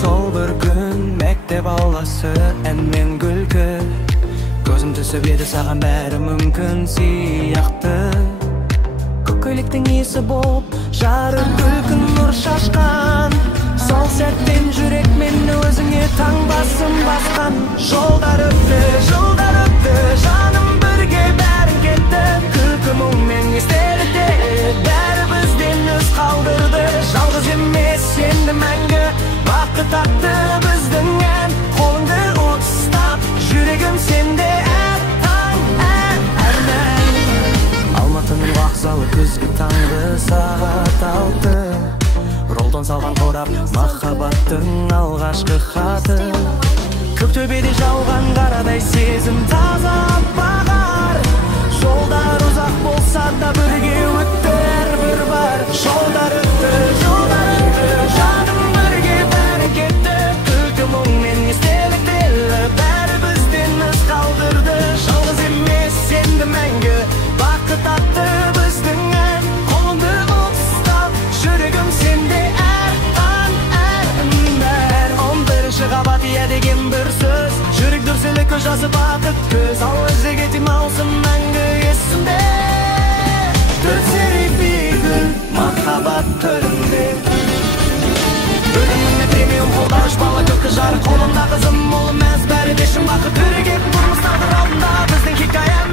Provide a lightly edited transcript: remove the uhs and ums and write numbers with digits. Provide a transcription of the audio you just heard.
Sol bir gün mekte balası enmen gülkü Gözüm түсіп еді саған бәрі мүмкін сияқты Көйлектің иесі болып жарып күлкін нұр шашқан Сол сәттен жүрек мені өзіңе таңбасын басқан Жолдар өтті, жаным бірге бәрін кетті Күлкі мұңмен естелікте бәрі бізден із қалдырды Жалғыз емес енді мәңгі бақыт атты біздің ән Қолыңды ұстап жүрегім сенде әр таң әр мән Алматының вокзалы күзгі таңғы сағат 6 Ролдан салған қорап махаббаттың алғашқы хаты Көктөбеде жауған қарадай сезім таза бағар Жолдар ұзақ болса да бірге өтті әрбір бар Жолдар өтті, жаным бірге бәрі кетті Күлкі мұңмен естеліктелі бәрі бізден із қалдырды Жалғыз емес енді мәңгі бақыт атты біздің ән Қолыңды ұстап жүрегім сенде әр таң әр 11-ші қабат иә деген бір сөз Жүрек дүрсілі көз жасы бақыт көз Ал өзі кетем аусым мәңгі есімде Төтсерей бейгүл махаббат түрінде Өліміне премиум қолда үш бала көккі жарық Қолымда қызым ұлы мәз бәрі де шын бақыт Түрегеп тұрмыс тағдыр алдында біздің хикая